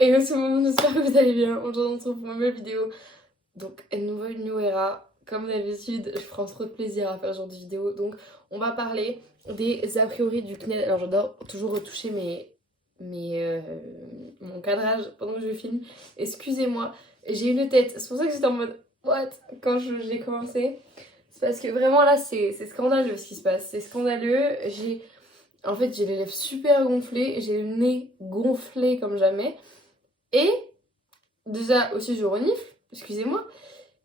Hello tout le monde, j'espère que vous allez bien. Aujourd'hui on se retrouve pour une nouvelle vidéo. Donc une nouvelle New Era. Comme d'habitude, je prends trop de plaisir à faire ce genre de vidéo. Donc on va parler des a priori du CNED. Alors j'adore toujours retoucher mon cadrage pendant que je filme. Excusez-moi, j'ai une tête. C'est pour ça que j'étais en mode what quand j'ai commencé. C'est parce que vraiment là c'est scandaleux ce qui se passe. C'est scandaleux. J'ai les lèvres super gonflées. J'ai le nez gonflé comme jamais. Et déjà aussi je renifle, excusez-moi.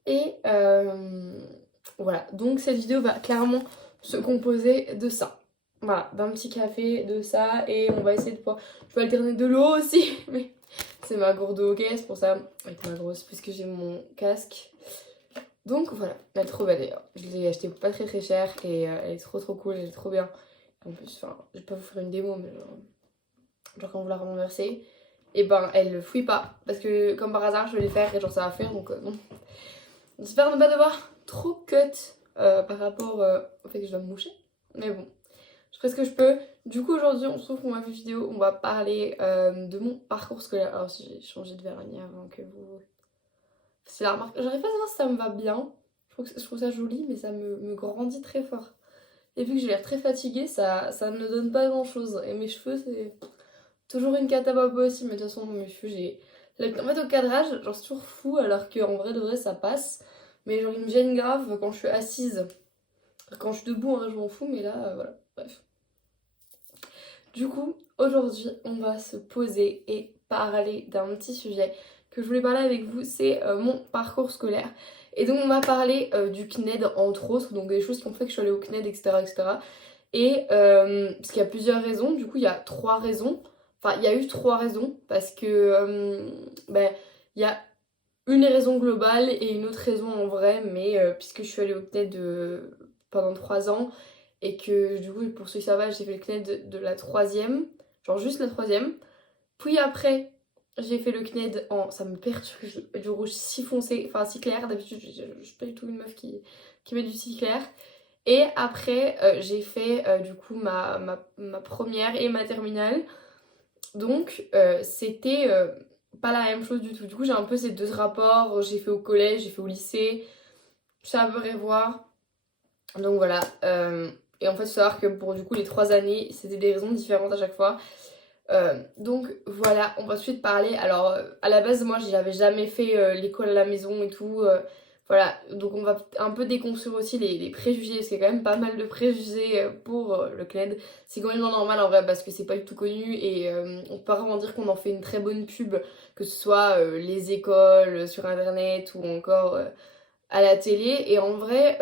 Et voilà, donc cette vidéo va clairement se composer de ça. Voilà, d'un petit café, de ça, et on va essayer de pouvoir... Je vais alterner de l'eau aussi, mais c'est ma gourde au hockey, c'est pour ça, avec ma grosse, puisque j'ai mon casque. Donc voilà, elle est trop belle d'ailleurs. Je l'ai achetée pas très très cher, et elle est trop cool, elle est trop bien. En plus, enfin, je vais pas vous faire une démo, mais genre quand vous la renversez, et ben elle fouille pas. Parce que comme par hasard je vais les faire et genre ça va faire donc non. J'espère ne pas devoir trop cut par rapport au fait que je dois me moucher. Mais bon, je ferai ce que je peux. Du coup aujourd'hui on se retrouve pour ma vidéo, on va parler de mon parcours scolaire. Alors si j'ai changé de vernis avant que vous... C'est la remarque. J'arrive pas à savoir si ça me va bien. Je trouve ça joli mais ça me grandit très fort. Et vu que j'ai l'air très fatiguée, ça ne me donne pas grand chose. Et mes cheveux c'est... Toujours une cata pas possible, mais de toute façon, mes cheveux, j'ai. En fait, au cadrage, genre, c'est toujours fou, alors qu'en vrai de vrai, ça passe. Mais genre, il me gêne grave quand je suis assise. Quand je suis debout, hein, je m'en fous, mais là, voilà. Bref. Du coup, aujourd'hui, on va se poser et parler d'un petit sujet que je voulais parler avec vous, c'est mon parcours scolaire. Et donc, on va parler du CNED, entre autres, donc des choses qui ont fait que je suis allée au CNED, etc. etc. Et parce qu'il y a plusieurs raisons, du coup il y a trois raisons. Enfin, il y a eu trois raisons parce que ben, il y a une raison globale et une autre raison en vrai, mais puisque je suis allée au CNED pendant 3 ans et que du coup pour ceux qui savent pas, j'ai fait le CNED de la troisième, genre juste la troisième. Puis après, j'ai fait le CNED en... Ça me perturbe, du rouge si foncé, enfin si clair. D'habitude, je suis pas du tout une meuf qui met du si clair. Et après, j'ai fait du coup ma première et ma terminale. Donc, c'était pas la même chose du tout. Du coup, j'ai un peu ces deux rapports. J'ai fait au collège, j'ai fait au lycée. Ça me revoir. Donc voilà. Et en fait, il faut savoir que pour du coup les 3 années, c'était des raisons différentes à chaque fois. Donc voilà, on va tout de suite parler. Alors, à la base, moi, j'avais jamais fait l'école à la maison et tout. Voilà, donc on va un peu déconstruire aussi les préjugés, parce qu'il y a quand même pas mal de préjugés pour le CNED. C'est quand même normal en vrai, parce que c'est pas du tout connu et on peut pas vraiment dire qu'on en fait une très bonne pub, que ce soit les écoles, sur internet ou encore à la télé. Et en vrai,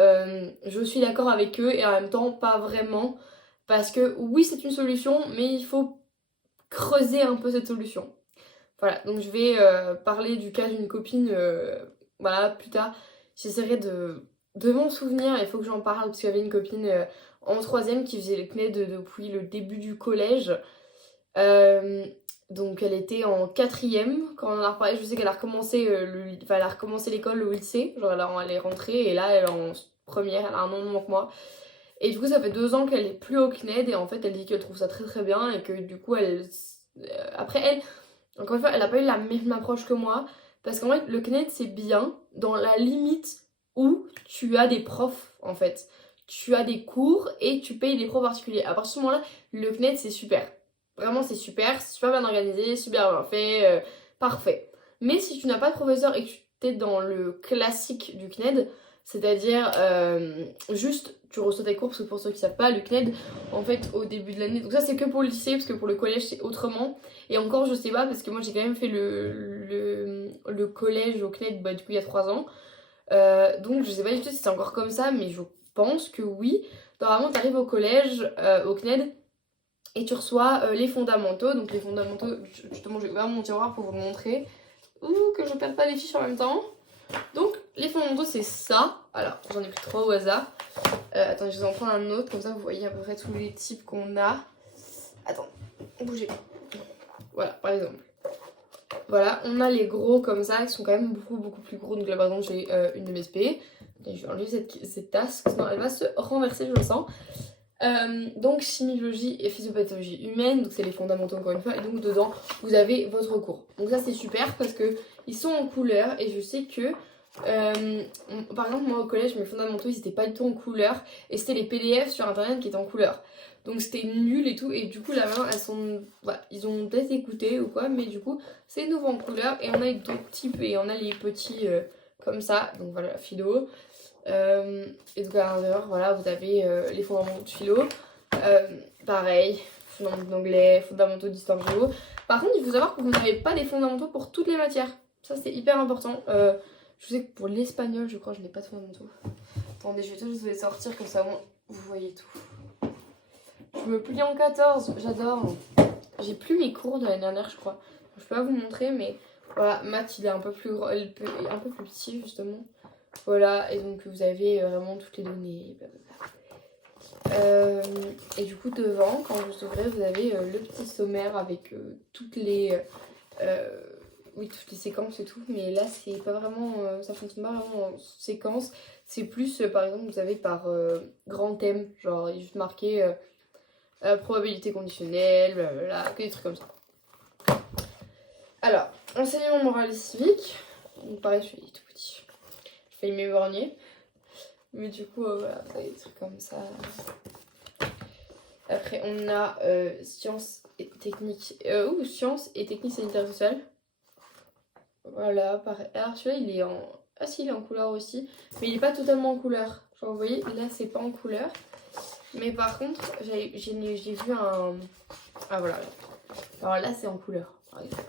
je suis d'accord avec eux et en même temps, pas vraiment. Parce que oui, c'est une solution, mais il faut creuser un peu cette solution. Voilà, donc je vais parler du cas d'une copine, voilà, plus tard. J'essaierai de m'en souvenir, il faut que j'en parle, parce qu'il y avait une copine en troisième qui faisait le CNED depuis le début du collège. Euh, donc elle était en quatrième quand on en a reparlé. Je sais qu'elle a recommencé, enfin, elle a recommencé l'école au lycée, genre elle est rentrée, et là elle est en première, elle a un an de moins que moi. Et du coup, ça fait 2 ans qu'elle est plus au CNED et en fait, elle dit qu'elle trouve ça très très bien et que du coup, après, elle, encore une fois, elle a pas eu la même approche que moi parce qu'en fait, le CNED c'est bien dans la limite où tu as des profs en fait. Tu as des cours et tu payes des profs particuliers. À partir de ce moment-là, le CNED c'est super. Vraiment, c'est super bien organisé, super bien fait, parfait. Mais si tu n'as pas de professeur et que tu es dans le classique du CNED, c'est-à-dire juste tu reçois tes cours, parce que pour ceux qui savent pas, le CNED en fait au début de l'année, donc ça c'est que pour le lycée parce que pour le collège c'est autrement. Et encore je sais pas parce que moi j'ai quand même fait le collège au CNED bah, du coup il y a 3 ans. Donc je sais pas du tout si c'est encore comme ça, mais je pense que oui. Normalement t'arrives au collège, au CNED, et tu reçois les fondamentaux. Donc les fondamentaux, justement je vais ouvrir mon tiroir pour vous le montrer. Ouh, que je perde pas les fiches en même temps. Donc les fondamentaux c'est ça. Alors j'en ai pris 3 au hasard. Attendez, je vais en prendre un autre, comme ça vous voyez à peu près tous les types qu'on a. Attends, bougez. Voilà, par exemple. Voilà, on a les gros comme ça, qui sont quand même beaucoup plus gros. Donc là par exemple j'ai une MSP. Et je vais enlever cette tasse, sinon elle va se renverser, je le sens. Donc chimie, biologie et physiopathologie humaine, donc c'est les fondamentaux encore une fois, et donc dedans vous avez votre cours. Donc ça c'est super parce que ils sont en couleur et je sais que par exemple moi au collège mes fondamentaux ils étaient pas du tout en couleur et c'était les PDF sur internet qui étaient en couleur. Donc c'était nul et tout et du coup là maintenant elles sont, voilà, ils ont peut-être écouté ou quoi mais du coup c'est nouveau en couleur et on a d'autres types et on a les petits comme ça, donc voilà philo. Et donc à l'intérieur, voilà, vous avez les fondamentaux de philo, pareil, fondamentaux d'anglais, fondamentaux d'histoire géo. Par contre, il faut savoir que vous n'avez pas les fondamentaux pour toutes les matières. Ça, c'est hyper important. Je sais que pour l'espagnol, je crois, je n'ai pas de fondamentaux. Attendez, je vais tous les sortir comme ça, vous voyez tout. Je me plie en 14, j'adore. J'ai plus mes cours de l'année dernière, je crois. Je peux pas vous montrer, mais voilà, maths, il est un peu plus grand, un peu plus petit, justement. Voilà, et donc vous avez vraiment toutes les données. Et du coup, devant, quand vous ouvrez, vous avez le petit sommaire avec toutes les séquences et tout. Mais là, c'est pas vraiment, ça fonctionne pas vraiment en séquence. C'est plus, par exemple, vous avez par grand thème. Genre, il est juste marqué probabilité conditionnelle, blablabla, que des trucs comme ça. Alors, enseignement moral et civique. Donc, pareil, je suis tout petit. Je vais m'éborgner. Mais du coup, voilà, vous avez des trucs comme ça. Après, on a sciences et techniques. Sciences et techniques sanitaires sociales. Voilà, pareil. Alors, celui-là, il est en. Ah, si, il est en couleur aussi. Mais il n'est pas totalement en couleur. Genre, vous voyez, là, c'est pas en couleur. Mais par contre, j'ai vu un. Ah, voilà. Alors là, c'est en couleur, par exemple.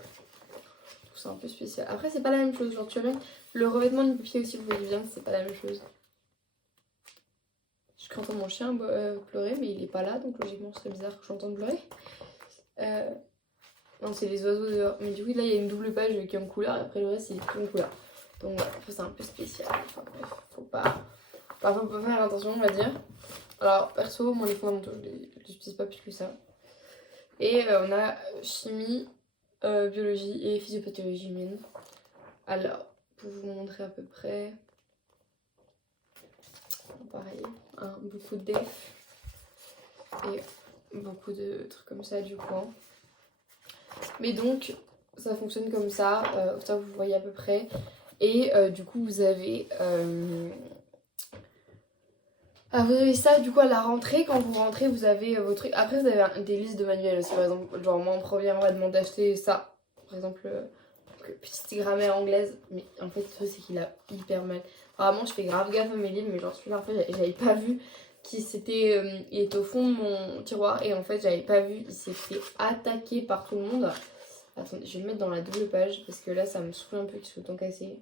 C'est un peu spécial. Après, c'est pas la même chose. Genre, tu vois, même le revêtement du papier aussi, vous voyez bien que c'est pas la même chose. Je entends mon chien pleurer, mais il est pas là, donc logiquement, ce serait bizarre que j'entende pleurer. Non, c'est les oiseaux dehors. Mais du coup, là, il y a une double page qui est en couleur, et après le reste, il est tout en couleur. Donc voilà, c'est un peu spécial. Enfin bref, faut pas. Enfin, faut pas faire attention, on va dire. Alors, perso, moi, les fondamentaux, je les utilise pas plus que ça. Et on a chimie, biologie et physiopathologie humaine. Alors, pour vous montrer à peu près. Pareil, hein, beaucoup de def et beaucoup de trucs comme ça du coin. Mais donc, ça fonctionne comme ça, ça vous voyez à peu près. Et du coup, vous avez ça du coup à la rentrée. Quand vous rentrez, vous avez vos trucs. Après, vous avez des listes de manuels aussi. Par exemple, genre moi en première, on va demander d'acheter ça. Par exemple, petite grammaire anglaise. Mais en fait, le truc, c'est qu'il a hyper mal. Vraiment, je fais grave gaffe à mes livres, mais genre celui-là, en fait, j'avais pas vu qu'il s'était. Il était au fond de mon tiroir et en fait, j'avais pas vu. Il s'est fait attaquer par tout le monde. Attendez, je vais le mettre dans la double page parce que là, ça me saoule un peu qu'il soit autant cassé.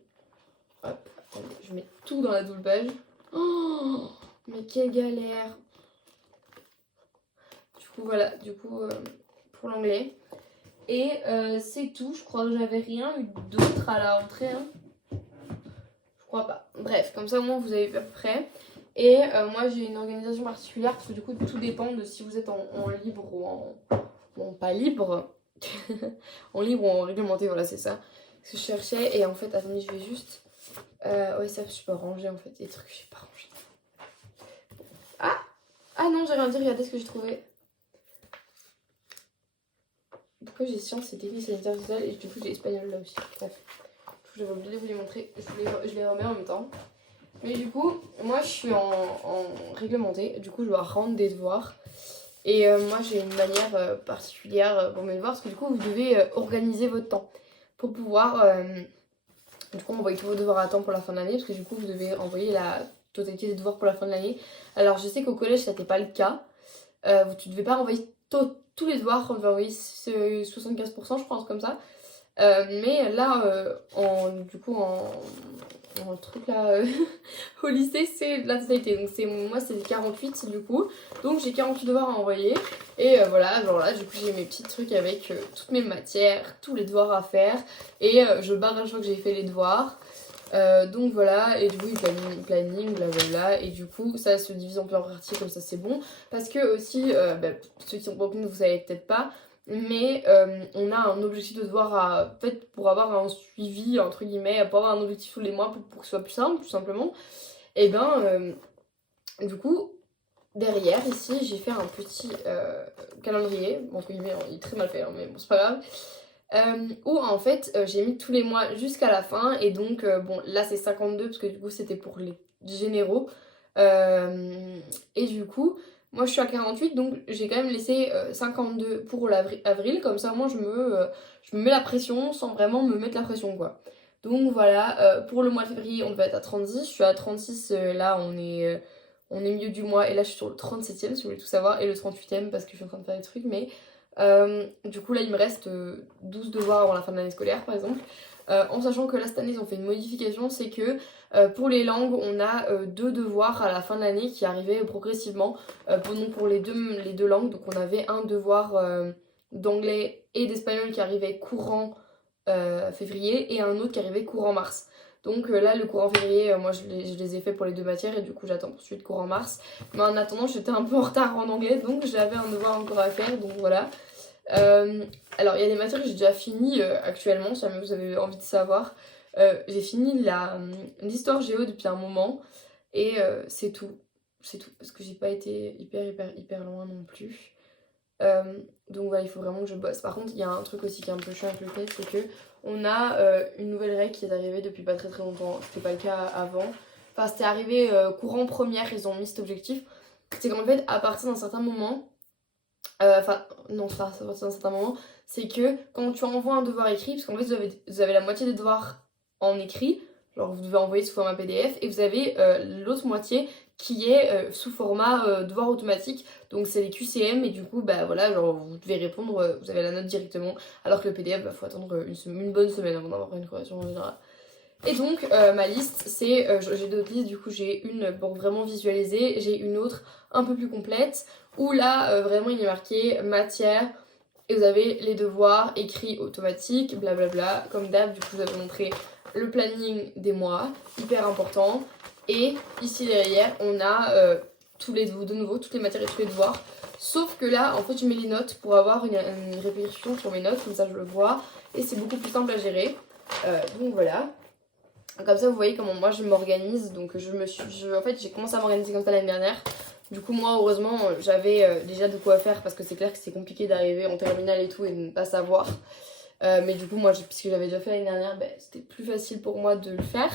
Hop, attendez, je mets tout dans la double page. Oh, mais quelle galère! Du coup, voilà, pour l'anglais. Et c'est tout, je crois que j'avais rien eu d'autre à la rentrée. Hein. Je crois pas. Bref, comme ça au moins vous avez à peu près. Et moi j'ai une organisation particulière parce que du coup tout dépend de si vous êtes en libre ou en pas libre. En libre ou en réglementé, voilà c'est ça. Ce que je cherchais et en fait, attendez, je vais juste... ouais ça je peux ranger en fait, des trucs que j'ai pas rangé. Ah non, j'ai rien dit, regardez ce que j'ai trouvé. Pourquoi j'ai sciences et techniques sanitaires sociales et du coup j'ai espagnol là aussi. Bref, j'avais oublié de vous les montrer, je les remets en même temps. Mais du coup, moi je suis en réglementé, du coup je dois rendre des devoirs. Et moi j'ai une manière particulière pour mes devoirs, parce que du coup vous devez organiser votre temps pour pouvoir du coup envoyer tous vos devoirs à temps pour la fin de l'année, parce que du coup vous devez envoyer la totalité des devoirs pour la fin de l'année. Alors je sais qu'au collège ça n'était pas le cas, tu ne devais pas envoyer tous les devoirs, on devait envoyer 75% je crois, un truc comme ça. Mais là, en truc là, au lycée, c'est la totalité. Donc moi, c'est 48 du coup. Donc j'ai 48 devoirs à envoyer. Et voilà, genre là, du coup, j'ai mes petits trucs avec toutes mes matières, tous les devoirs à faire. Et je barre à chaque fois que j'ai fait les devoirs. Donc voilà, et du coup, il planning, blablabla. Et du coup, ça se divise en plusieurs parties, comme ça, c'est bon. Parce que aussi, ceux qui sont pas au compte, vous savez peut-être pas. Mais on a un objectif de devoir en fait, pour avoir un suivi entre guillemets, pour avoir un objectif tous les mois pour que ce soit plus simple tout simplement. Et du coup derrière ici j'ai fait un petit calendrier, entre guillemets il est très mal fait hein, mais bon c'est pas grave, où en fait j'ai mis tous les mois jusqu'à la fin et donc bon là c'est 52 parce que du coup c'était pour les généraux. Et du coup moi je suis à 48 donc j'ai quand même laissé 52 pour l'avril, comme ça moi je me mets la pression sans vraiment me mettre la pression quoi. Donc voilà, pour le mois de février on devait être à 36, je suis à 36, là on est milieu du mois et là je suis sur le 37e si vous voulez tout savoir et le 38e parce que je suis en train de faire des trucs mais du coup là il me reste 12 devoirs avant la fin de l'année scolaire par exemple. En sachant que là cette année ils ont fait une modification, c'est que pour les langues on a 2 devoirs à la fin de l'année qui arrivaient progressivement pour les deux langues. Donc on avait un devoir d'anglais et d'espagnol qui arrivait courant février et un autre qui arrivait courant mars. Donc là le courant février moi je les ai fait pour les 2 matières et du coup j'attends ensuite courant mars. Mais en attendant j'étais un peu en retard en anglais donc j'avais un devoir encore à faire donc voilà. Alors il y a des matières que j'ai déjà fini actuellement si jamais vous avez envie de savoir. J'ai fini l'histoire géo depuis un moment et c'est tout. C'est tout parce que j'ai pas été hyper loin non plus. Euh, donc voilà, il faut vraiment que je bosse. Par contre, il y a un truc aussi qui est un peu chiant avec le test, c'est que on a une nouvelle règle qui est arrivée depuis pas très longtemps. C'était pas le cas avant. Enfin, c'était arrivé courant première, ils ont mis cet objectif. C'est qu'en fait, à partir d'un certain moment, enfin, non, ça, à partir d'un certain moment, c'est que quand tu envoies un devoir écrit, parce qu'en fait, vous avez la moitié des devoirs en écrit, genre vous devez envoyer sous format PDF, et vous avez l'autre moitié qui est sous format devoir automatique, donc c'est les QCM, et du coup, bah voilà, genre vous devez répondre, vous avez la note directement, alors que le PDF, bah faut attendre une bonne semaine avant d'avoir une correction en général. Et donc, ma liste, c'est. J'ai d'autres listes, du coup, j'ai une pour vraiment visualiser, j'ai une autre un peu plus complète, où là, vraiment, il est marqué matière, et vous avez les devoirs écrits automatiques, blablabla. Comme d'hab, du coup, je vous avez montré le planning des mois, hyper important. Et ici derrière, on a de nouveau toutes les matières et tous les devoirs. Sauf que là, en fait, je mets les notes pour avoir une répétition sur mes notes, comme ça je le vois, et c'est beaucoup plus simple à gérer. Donc voilà. Comme ça, vous voyez comment moi je m'organise. Donc en fait, j'ai commencé à m'organiser comme ça l'année dernière. Du coup, moi, heureusement, j'avais déjà de quoi faire parce que c'est clair que c'est compliqué d'arriver en terminale et tout et de ne pas savoir. Mais du coup, moi, puisque j'avais déjà fait l'année dernière, ben, c'était plus facile pour moi de le faire.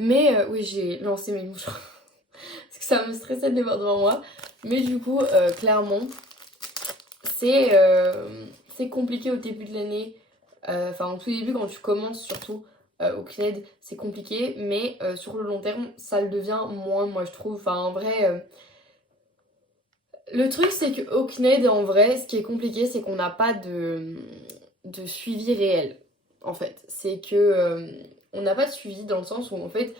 Mais oui, j'ai lancé mes mouchoirs parce que ça me stressait de les voir devant moi. Mais du coup, clairement, c'est compliqué au début de l'année. Enfin, au tout début, quand tu commences surtout au CNED, c'est compliqué. Mais sur le long terme, ça le devient moins, moi je trouve. Enfin, en vrai, le truc, c'est qu'au CNED, en vrai, ce qui est compliqué, c'est qu'on n'a pas de suivi réel. En fait, c'est que on n'a pas de suivi dans le sens où en fait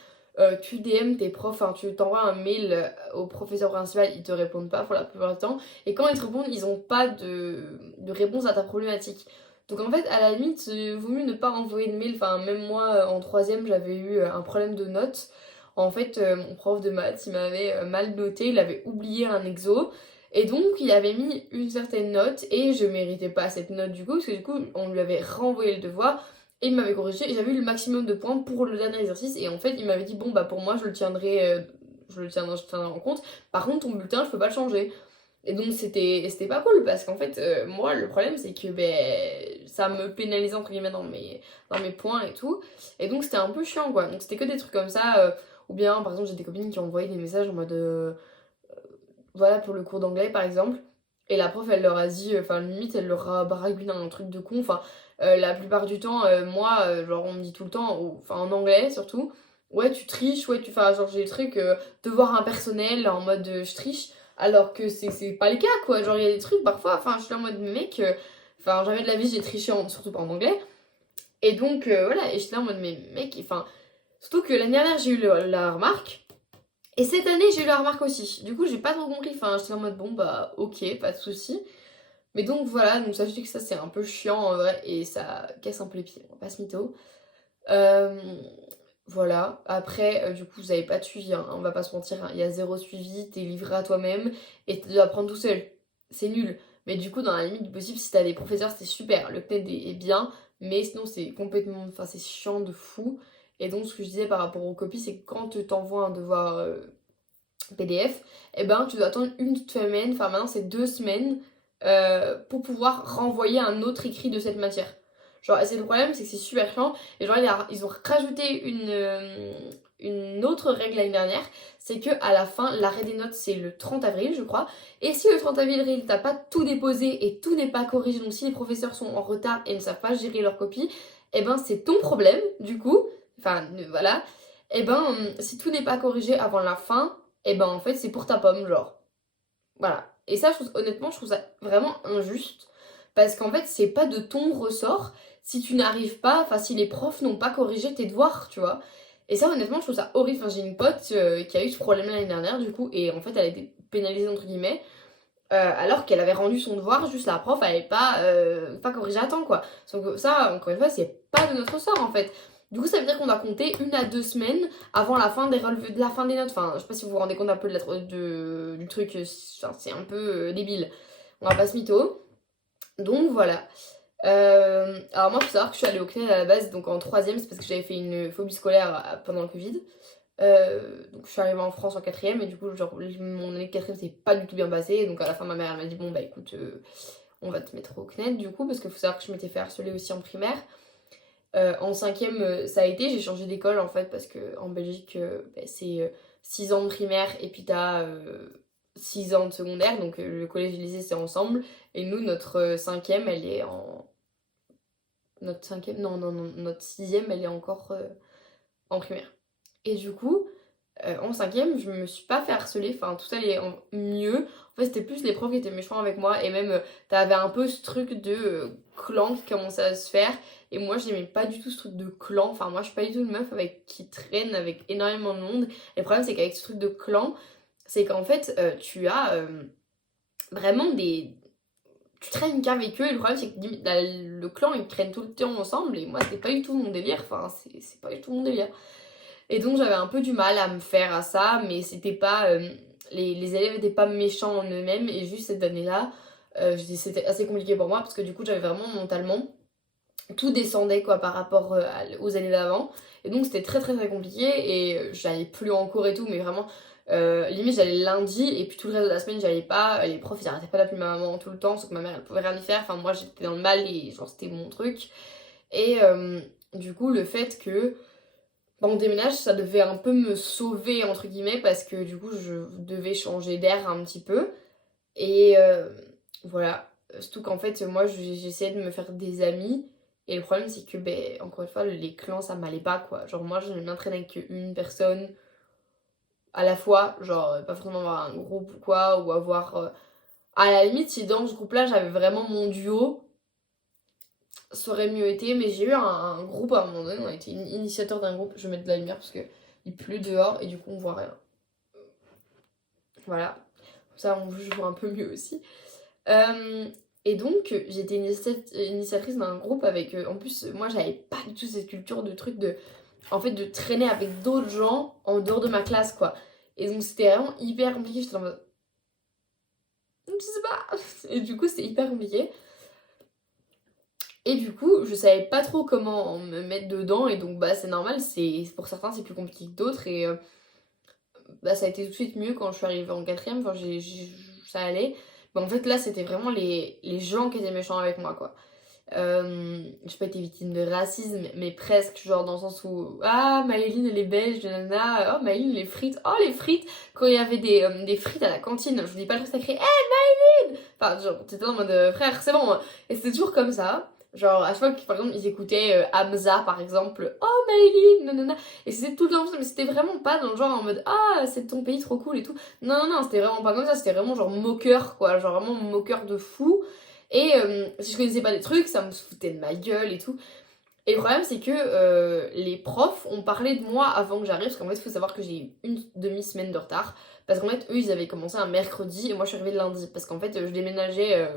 tu DM tes profs, enfin tu t'envoies un mail au professeur principal, ils te répondent pas pour la plupart du temps, et quand ils te répondent, ils ont pas de réponse à ta problématique. Donc en fait, à la limite, vaut mieux ne pas envoyer de mail. Enfin, même moi en troisième, j'avais eu un problème de notes. En fait, mon prof de maths, il m'avait mal noté, il avait oublié un exo. Et donc, il avait mis une certaine note et je méritais pas cette note du coup, parce que du coup, on lui avait renvoyé le devoir et il m'avait corrigé et j'avais eu le maximum de points pour le dernier exercice. Et en fait, il m'avait dit, bon, bah pour moi, je tiendrai en compte. Par contre, ton bulletin, je peux pas le changer. Et donc, c'était pas cool parce qu'en fait, moi, le problème, c'est que ben, ça me pénalisait entre guillemets dans mes points et tout. Et donc, c'était un peu chiant quoi. Donc, c'était que des trucs comme ça. Ou bien, par exemple, j'ai des copines qui ont envoyé des messages en mode. Voilà, pour le cours d'anglais par exemple. Et la prof, elle leur a dit, enfin limite, elle leur a baragouiné un truc de con. Enfin, la plupart du temps, moi, genre on me dit tout le temps, enfin en anglais surtout, ouais, tu triches, ouais, enfin, genre j'ai des trucs, devoir impersonnel en mode je triche, alors que c'est pas le cas quoi. Genre il y a des trucs parfois, enfin je suis en mode mec, enfin jamais de la vie j'ai triché, surtout pas en anglais. Et donc voilà, et j'étais là en mode mais mec, enfin, surtout que l'année dernière j'ai eu la remarque. Et cette année, j'ai eu la remarque aussi. Du coup, j'ai pas trop compris. Enfin, j'étais en mode bon, bah, ok, pas de souci. Mais donc voilà, donc sachez que ça, c'est un peu chiant en vrai. Et ça casse un peu les pieds. On va pas se mytho. Euh, voilà. Après, du coup, vous avez pas de suivi. Hein, on va pas se mentir. Hein. Il y a zéro suivi. T'es livré à toi-même. Et tu dois apprendre tout seul. C'est nul. Mais du coup, dans la limite du possible, si t'as des professeurs, c'est super. Le CNED est bien. Mais sinon, c'est complètement. Enfin, c'est chiant de fou. Et donc, ce que je disais par rapport aux copies, c'est que quand t'envoies un devoir PDF, et ben tu dois attendre une semaine, enfin maintenant c'est 2 semaines, pour pouvoir renvoyer un autre écrit de cette matière. Genre, c'est le problème, c'est que c'est super chiant. Et genre, ils ont rajouté une autre règle l'année dernière, c'est que à la fin, l'arrêt des notes, c'est le 30 avril, je crois. Et si le 30 avril, t'as pas tout déposé et tout n'est pas corrigé, donc si les professeurs sont en retard et ne savent pas gérer leur copie, et ben c'est ton problème, du coup. Enfin, voilà. Et ben, si tout n'est pas corrigé avant la fin, et ben en fait, c'est pour ta pomme, genre. Voilà. Et ça, honnêtement, je trouve ça vraiment injuste. Parce qu'en fait, c'est pas de ton ressort si tu n'arrives pas, enfin, si les profs n'ont pas corrigé tes devoirs, tu vois. Et ça, honnêtement, je trouve ça horrible. Enfin, j'ai une pote qui a eu ce problème l'année dernière, du coup, et en fait, elle a été pénalisée, entre guillemets, alors qu'elle avait rendu son devoir, juste la prof avait pas corrigé à temps, quoi. Donc ça, encore une fois, c'est pas de notre ressort, en fait. Du coup, ça veut dire qu'on doit compter 1 à 2 semaines avant la fin des relevés, de la fin des notes. Enfin, je sais pas si vous vous rendez compte un peu du truc, enfin, c'est un peu débile. On va pas se mytho. Donc voilà. Alors moi, il faut savoir que je suis allée au CNED à la base, donc en troisième, c'est parce que j'avais fait une phobie scolaire pendant le Covid. Donc je suis arrivée en France en quatrième et du coup genre mon année de quatrième s'est pas du tout bien passé, donc à la fin ma mère elle m'a dit bon bah écoute on va te mettre au CNED du coup parce qu'il faut savoir que je m'étais fait harceler aussi en primaire. En cinquième ça a été, j'ai changé d'école en fait parce que en Belgique bah, c'est 6 ans de primaire et puis t'as 6 ans de secondaire, donc le collège et le lycée c'est ensemble et nous notre cinquième elle est en... Notre cinquième, non, notre sixième elle est encore en primaire. Et du coup, en cinquième, je me suis pas fait harceler, enfin tout allait mieux. En fait, c'était plus les profs qui étaient méchants avec moi et même t'avais un peu ce truc de clan qui commençait à se faire. Et moi, j'aimais pas du tout ce truc de clan. Enfin, moi, je suis pas du tout une meuf avec qui traîne avec énormément de monde. Et le problème, c'est qu'avec ce truc de clan, c'est qu'en fait, tu as vraiment des. Tu traînes qu'avec eux et le problème c'est que le clan ils traînent tout le temps ensemble et moi c'est pas du tout mon délire, enfin c'est pas du tout mon délire. Et donc j'avais un peu du mal à me faire à ça, mais c'était pas. Les élèves étaient pas méchants en eux-mêmes, et juste cette année-là, c'était assez compliqué pour moi parce que du coup j'avais vraiment mentalement. Tout descendait quoi par rapport aux années d'avant. Et donc c'était très très très compliqué et j'allais plus en cours et tout, mais vraiment. Limite j'allais lundi et puis tout le reste de la semaine j'allais pas, les profs ils arrêtaient pas d'appeler ma maman tout le temps sauf que ma mère elle pouvait rien y faire, enfin moi j'étais dans le mal et genre c'était mon truc. Et du coup le fait que mon déménage, ça devait un peu me sauver, entre guillemets, parce que du coup, je devais changer d'air un petit peu. Et voilà. Surtout qu'en fait, moi, j'essayais de me faire des amis. Et le problème, c'est que, ben, encore une fois, les clans, ça m'allait pas, quoi. Genre, moi, j'aime bien traîner avec une personne à la fois. Genre, pas forcément avoir un groupe ou quoi, ou avoir... À la limite, si dans ce groupe-là, j'avais vraiment mon duo, ça aurait mieux été, mais j'ai eu un groupe à un moment donné, on a été initiateur d'un groupe, je vais mettre de la lumière parce que il pleut dehors et du coup on voit rien. Voilà, comme ça je vois un peu mieux aussi. Et donc j'étais initiatrice d'un groupe avec, en plus moi j'avais pas du tout cette culture de truc de, en fait de traîner avec d'autres gens en dehors de ma classe quoi. Et donc c'était vraiment hyper compliqué, j'étais en mode, je sais pas, et du coup c'était hyper compliqué. Et du coup, je savais pas trop comment me mettre dedans, et donc bah c'est normal, pour certains c'est plus compliqué que d'autres, et bah ça a été tout de suite mieux quand je suis arrivée en quatrième, enfin ça allait. Mais en fait là c'était vraiment les gens qui étaient méchants avec moi quoi. J'ai pas été victime de racisme, mais presque, genre dans le sens où ah Maëline elle est belge, nanana, oh Maëline les frites, oh les frites, quand il y avait des frites à la cantine, je vous dis pas le truc sacré, hey Maëline, enfin genre t'étais en mode frère c'est bon, et c'était toujours comme ça. Genre à chaque fois que par exemple ils écoutaient Hamza par exemple, oh Maëline, nanana, et c'était tout le temps comme ça, mais c'était vraiment pas dans le genre en mode ah c'est ton pays trop cool et tout. Non, c'était vraiment pas comme ça, c'était vraiment genre moqueur quoi, genre vraiment moqueur de fou. Et si je connaissais pas des trucs, ça me foutait de ma gueule et tout. Et le problème, c'est que les profs ont parlé de moi avant que j'arrive, parce qu'en fait, il faut savoir que j'ai eu une demi-semaine de retard. Parce qu'en fait, eux, ils avaient commencé un mercredi et moi, je suis arrivée le lundi. Parce qu'en fait, je déménageais,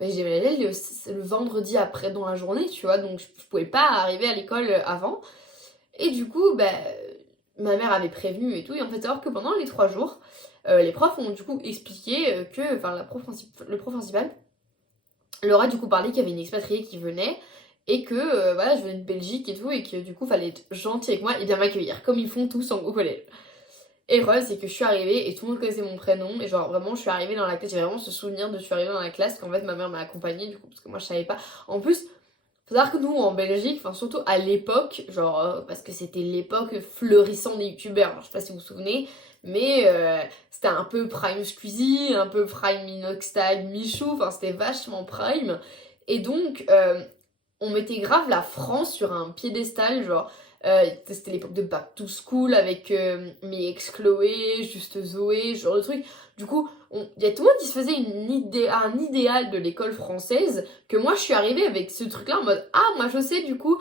je déménageais le vendredi après dans la journée, tu vois. Donc, je pouvais pas arriver à l'école avant. Et du coup, bah, ma mère avait prévenu et tout. Et en fait, savoir que pendant les 3 jours, les profs ont du coup expliqué que, enfin, le prof principal leur a du coup parlé qu'il y avait une expatriée qui venait et que voilà, je venais de Belgique et tout, et que du coup, fallait être gentil avec moi et bien m'accueillir, comme ils font tous au collège. Et le problème, c'est que je suis arrivée et tout le monde connaissait mon prénom. Et genre, vraiment, je suis arrivée dans la classe. J'ai vraiment ce souvenir de je suis arrivée dans la classe qu'en fait, ma mère m'a accompagnée, du coup, parce que moi, je savais pas. En plus, faut savoir que nous, en Belgique, enfin, surtout à l'époque, genre, parce que c'était l'époque fleurissant des youtubeurs. Alors, je sais pas si vous vous souvenez, mais c'était un peu Prime Squeezie, un peu Prime Inoxtag, Michou. Enfin, c'était vachement Prime. Et donc, on mettait grave la France sur un piédestal, genre. C'était l'époque de Back to School avec mes ex Chloé, juste Zoé, ce genre de truc. Du coup, il y a tout le monde qui se faisait un idéal de l'école française, que moi je suis arrivée avec ce truc-là en mode ah, moi je sais du coup.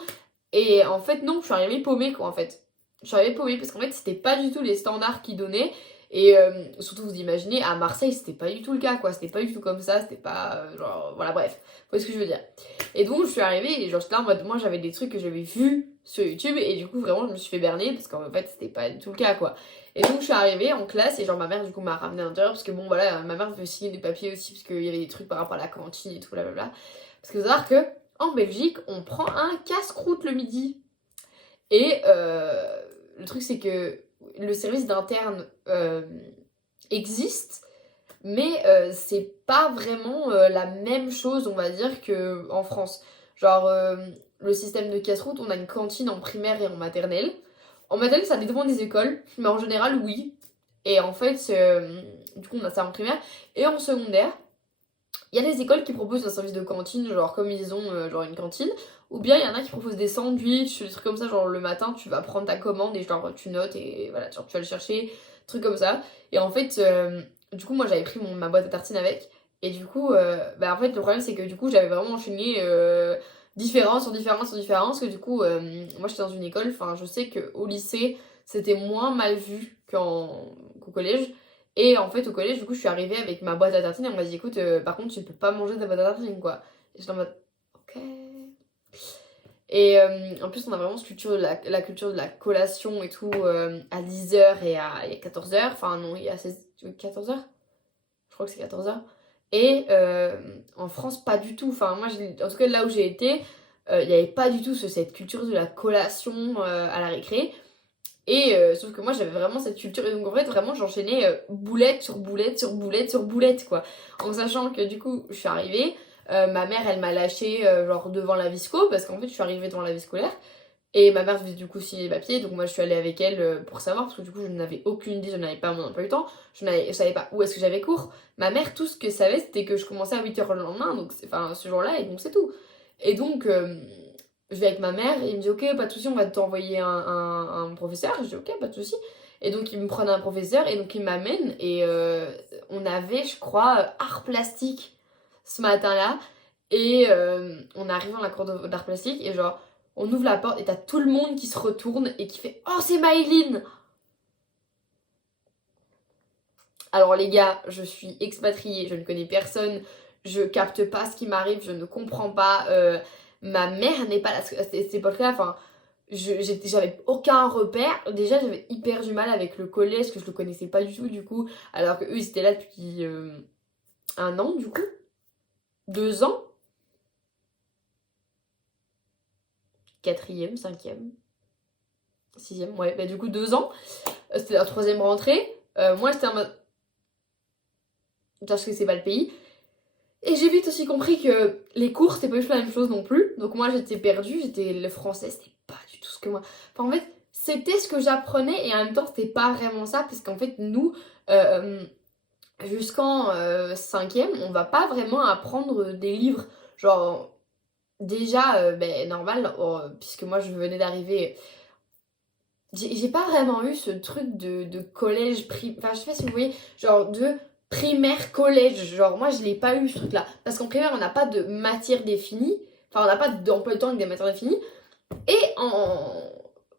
Et en fait, non, je suis arrivée paumée quoi en fait. Je suis arrivée paumée parce qu'en fait, c'était pas du tout les standards qu'ils donnaient. Et surtout, vous imaginez, à Marseille, c'était pas du tout le cas quoi. C'était pas du tout comme ça, c'était pas. Genre, voilà, bref. Vous voyez ce que je veux dire. Et donc, je suis arrivée et genre, j'étais là en mode moi j'avais des trucs que j'avais vus sur YouTube et du coup, vraiment, je me suis fait berner parce qu'en fait, c'était pas du tout le cas quoi. Et donc, je suis arrivée en classe et genre, ma mère du coup m'a ramenée à l'intérieur parce que bon, voilà, ma mère veut signer des papiers aussi parce qu'il y avait des trucs par rapport à la cantine et tout, blablabla. Parce que vous savez que en Belgique, on prend un casse-croûte le midi. Et le truc, c'est que le service d'interne existe, mais c'est pas vraiment la même chose, on va dire, qu'en France. Genre, le système de casse-route, on a une cantine en primaire et en maternelle. En maternelle, ça dépend des écoles, mais en général, oui. Et en fait, du coup, on a ça en primaire. Et en secondaire, il y a des écoles qui proposent un service de cantine, genre comme ils ont genre une cantine, ou bien il y en a qui proposent des sandwichs, des trucs comme ça, genre le matin tu vas prendre ta commande et genre tu notes et voilà, genre, tu vas le chercher, trucs comme ça. Et en fait, du coup moi j'avais pris ma boîte à tartines avec, et du coup, bah en fait le problème c'est que du coup j'avais vraiment enchaîné différence sur différence sur différence, que du coup moi j'étais dans une école, enfin je sais qu'au lycée c'était moins mal vu qu'au collège. Et en fait, au collège, du coup, je suis arrivée avec ma boîte à tartines et on m'a dit, écoute, par contre, tu ne peux pas manger ta boîte à tartines, quoi. Et j'étais en mode, ok. Et en plus, on a vraiment cette culture la culture de la collation et tout à 10h et à 14h. Enfin, non, il y a 14h. Je crois que c'est 14h. Et en France, pas du tout. Enfin, moi, en tout cas, là où j'ai été, il n'y avait pas du tout cette culture de la collation à la récré. Et sauf que moi j'avais vraiment cette culture et donc en fait vraiment j'enchaînais boulette sur boulette sur boulette sur boulette quoi. En sachant que du coup je suis arrivée, ma mère elle m'a lâchée genre devant la visco parce qu'en fait je suis arrivée devant la vie scolaire et ma mère devait du coup signer les papiers donc moi je suis allée avec elle pour savoir parce que du coup je n'avais aucune idée, je n'avais pas mon emploi du temps, je savais pas où est-ce que j'avais cours. Ma mère tout ce qu'elle savait c'était que je commençais à 8h le lendemain donc enfin ce jour-là et donc c'est tout. Et donc je vais avec ma mère et il me dit ok pas de souci on va t'envoyer un professeur. Je dis ok pas de souci. Et donc il me prenait un professeur et donc il m'amène et on avait je crois art plastique ce matin-là et on arrive dans la cour d'art plastique et genre on ouvre la porte et t'as tout le monde qui se retourne et qui fait oh c'est Maëline. Alors les gars je suis expatriée, je ne connais personne, je capte pas ce qui m'arrive, je ne comprends pas. Ma mère n'est pas là à cette époque-là, enfin, j'avais aucun repère. Déjà, j'avais hyper du mal avec le collège, que je le connaissais pas du tout, du coup, alors que eux, ils étaient là depuis 1 an, du coup, 2 ans, quatrième, cinquième, sixième, ouais, bah du coup, 2 ans. C'était la troisième rentrée. Moi, j'étais en mode, parce que c'est pas le pays. Et j'ai vite aussi compris que les cours, c'était pas du tout la même chose non plus. Donc moi, j'étais perdue, le français, c'était pas du tout ce que moi... Enfin, en fait, c'était ce que j'apprenais et en même temps, c'était pas vraiment ça. Parce qu'en fait, nous, jusqu'en cinquième, on va pas vraiment apprendre des livres. Genre, déjà, ben, normal, puisque moi, je venais d'arriver... J'ai pas vraiment eu ce truc de collège, enfin je sais pas si vous voyez, genre de primaire collège, genre moi je l'ai pas eu ce truc là, parce qu'en primaire on n'a pas de matière définie, enfin on n'a pas d'emploi de temps avec des matières définies, et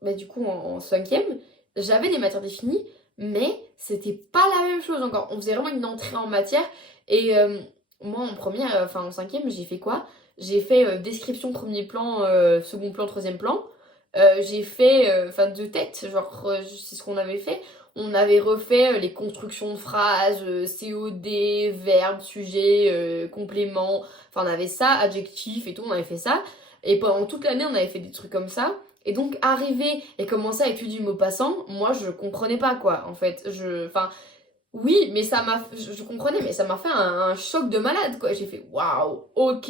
bah, du coup en cinquième, j'avais des matières définies, mais c'était pas la même chose encore, on faisait vraiment une entrée en matière, et moi en première, enfin en cinquième j'ai fait quoi? J'ai fait description premier plan, second plan, troisième plan. J'ai fait, enfin de tête, genre c'est ce qu'on avait fait. On avait refait les constructions de phrases, COD, verbe, sujet, complément. Enfin on avait ça, adjectif et tout, on avait fait ça. Et pendant toute l'année on avait fait des trucs comme ça. Et donc arriver et commencer à étudier du Maupassant, moi je comprenais pas quoi en fait. Enfin oui, mais je comprenais, mais ça m'a fait un choc de malade quoi. J'ai fait waouh, ok.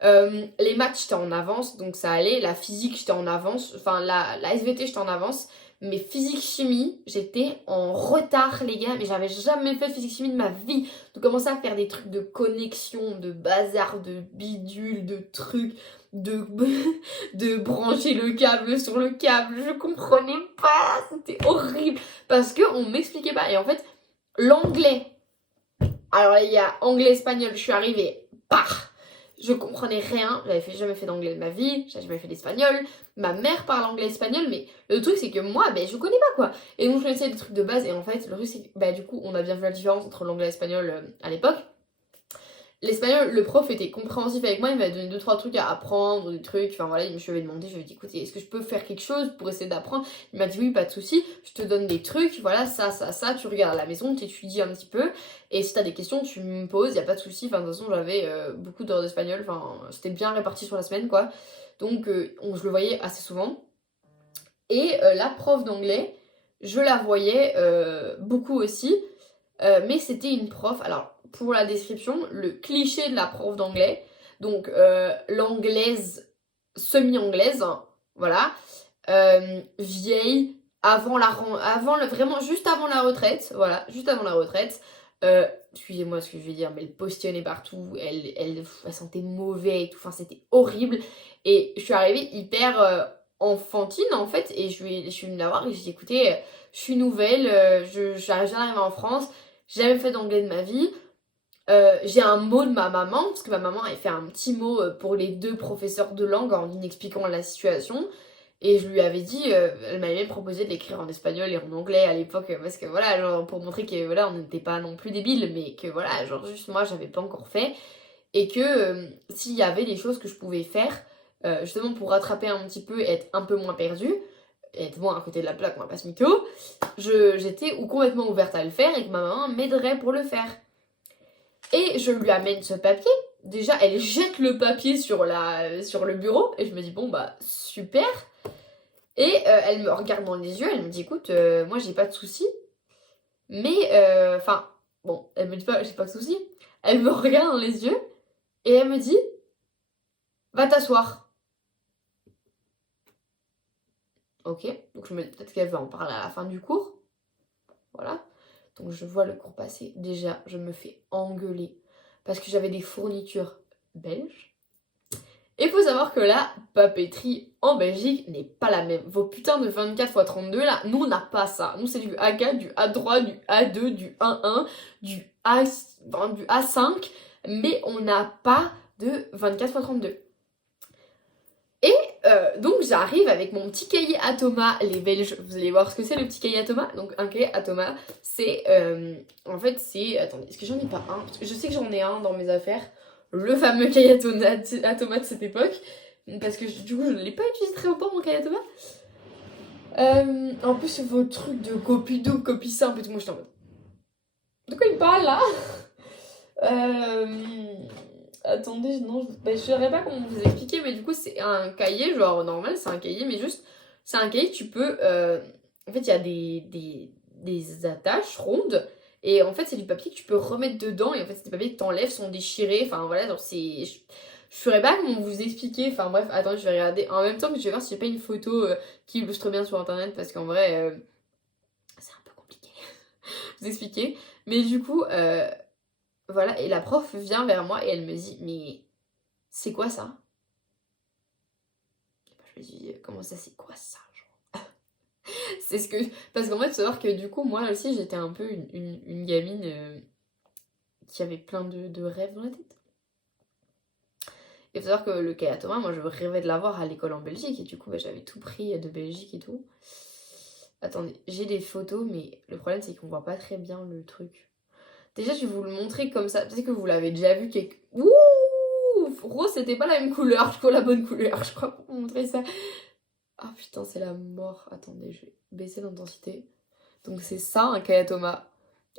Les maths j'étais en avance donc ça allait, la physique j'étais en avance, enfin la SVT j'étais en avance, mais physique chimie j'étais en retard les gars, mais j'avais jamais fait physique chimie de ma vie. De commencer à faire des trucs de connexion, de bazar, de bidule, de trucs, de, de brancher le câble sur le câble, je comprenais pas, c'était horrible parce que on m'expliquait pas. Et en fait, l'anglais, alors il y a anglais-espagnol, je suis arrivée, je comprenais rien, jamais fait d'anglais de ma vie, j'avais jamais fait d'espagnol, ma mère parle anglais-espagnol, mais le truc c'est que moi, je connais pas quoi. Et donc je connaissais des trucs de base, et en fait, le truc c'est que du coup, on a bien vu la différence entre l'anglais et l'espagnol à l'époque. L'espagnol, le prof était compréhensif avec moi, il m'avait donné 2-3 trucs à apprendre, des trucs, enfin voilà, je lui avais demandé, je lui ai dit écoutez, est-ce que je peux faire quelque chose pour essayer d'apprendre? Il m'a dit oui, pas de souci, je te donne des trucs, voilà, ça, tu regardes à la maison, tu étudies un petit peu, et si t'as des questions, tu me poses, y a pas de souci, enfin de toute façon j'avais beaucoup d'heures d'espagnol, enfin c'était bien réparti sur la semaine quoi, donc je le voyais assez souvent. Et la prof d'anglais, je la voyais beaucoup aussi, mais c'était une prof, alors pour la description, le cliché de la prof d'anglais, donc l'anglaise semi-anglaise, hein, voilà, vieille, vraiment juste avant la retraite, voilà, juste avant la retraite, excusez-moi ce que je vais dire, mais elle postillonnait partout, elle sentait mauvais et tout, enfin c'était horrible, et je suis arrivée hyper enfantine en fait, et je suis venue la voir et j'ai dit écoutez, je suis nouvelle, je viens d'arriver en France, j'ai jamais fait d'anglais de ma vie. J'ai un mot de ma maman, parce que ma maman avait fait un petit mot pour les 2 professeurs de langue en expliquant la situation. Et je lui avais dit, elle m'avait même proposé de l'écrire en espagnol et en anglais à l'époque, parce que voilà, genre, pour montrer que voilà, on n'était pas non plus débiles, mais que voilà, genre juste moi j'avais pas encore fait. Et que s'il y avait des choses que je pouvais faire, justement pour rattraper un petit peu et être un peu moins perdue, être moins à côté de la plaque, on va pas se mytho, j'étais ou complètement ouverte à le faire et que ma maman m'aiderait pour le faire. Et je lui amène ce papier. Déjà, elle jette le papier sur le bureau. Et je me dis, bon, super. Et elle me regarde dans les yeux. Elle me dit, écoute, moi, j'ai pas de soucis. Mais, bon, elle me dit pas, j'ai pas de soucis. Elle me regarde dans les yeux. Et elle me dit, va t'asseoir. Ok. Donc, je me dis, peut-être qu'elle va en parler à la fin du cours. Voilà. Donc, je vois le cours passer. Déjà, je me fais engueuler. Parce que j'avais des fournitures belges. Il faut savoir que la papeterie en Belgique n'est pas la même. Vos putains de 24x32 là, nous on n'a pas ça. Nous c'est du A4, du A3, du A2, du A1, du A5, mais on n'a pas de 24x32. Et donc j'arrive avec mon petit cahier Atoma, les Belges, vous allez voir ce que c'est le petit cahier Atoma. Donc un cahier Atoma, c'est en fait c'est, attendez, est-ce que j'en ai pas un? Parce que je sais que j'en ai un dans mes affaires, le fameux cahier Atoma de cette époque, parce que du coup je ne l'ai pas utilisé très longtemps mon cahier Atoma. En plus vos trucs de copie double, copie simple et tout, moi j'étais en mode, de quoi il parle là? Attendez, non, je saurais pas comment vous expliquer, mais du coup, c'est un cahier, genre normal, c'est un cahier, mais juste, c'est un cahier que tu peux. En fait, il y a des attaches rondes, et en fait, c'est du papier que tu peux remettre dedans, et en fait, c'est des papiers que t'enlèves, sont déchirés, enfin voilà, genre c'est. Je saurais pas comment vous expliquer, enfin bref, attends, je vais regarder en même temps que je vais voir si j'ai pas une photo qui illustre bien sur internet, parce qu'en vrai, c'est un peu compliqué vous expliquer, mais du coup. Voilà, et la prof vient vers moi et elle me dit, mais c'est quoi ça? Je me dis, comment ça, c'est quoi ça, genre? C'est ce que... Parce qu'en fait, faut savoir que du coup, moi aussi, j'étais un peu une gamine qui avait plein de rêves dans la tête. Et faut savoir que le cahier Thomas, moi, je rêvais de l'avoir à l'école en Belgique, et du coup, j'avais tout pris de Belgique et tout. Attendez, j'ai des photos, mais le problème, c'est qu'on voit pas très bien le truc. Déjà, je vais vous le montrer comme ça. Peut-être que vous l'avez déjà vu. Ouh! Rose, c'était pas la même couleur. Je crois la bonne couleur. Je crois pour vous montrer ça. Ah putain, c'est la mort. Attendez, je vais baisser l'intensité. Donc, c'est ça, un Kayatoma.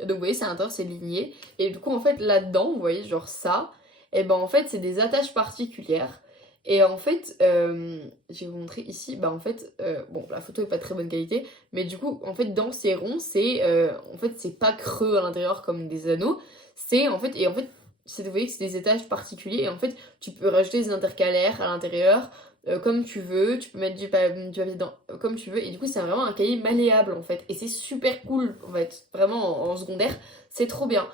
Donc, vous voyez, c'est à l'intérieur, c'est ligné. Et du coup, en fait, là-dedans, vous voyez, genre ça. Et ben, en fait, c'est des attaches particulières. Et en fait, je vais vous montrer ici, bah en fait, bon, la photo est pas très bonne qualité, mais du coup, en fait, dans ces ronds, en fait, c'est pas creux à l'intérieur comme des anneaux, en fait, vous voyez que c'est des étages particuliers, et en fait, tu peux rajouter des intercalaires à l'intérieur, comme tu veux, tu peux mettre du papier dedans, comme tu veux, et du coup, c'est vraiment un cahier malléable, en fait, et c'est super cool, en fait, vraiment, en secondaire, c'est trop bien.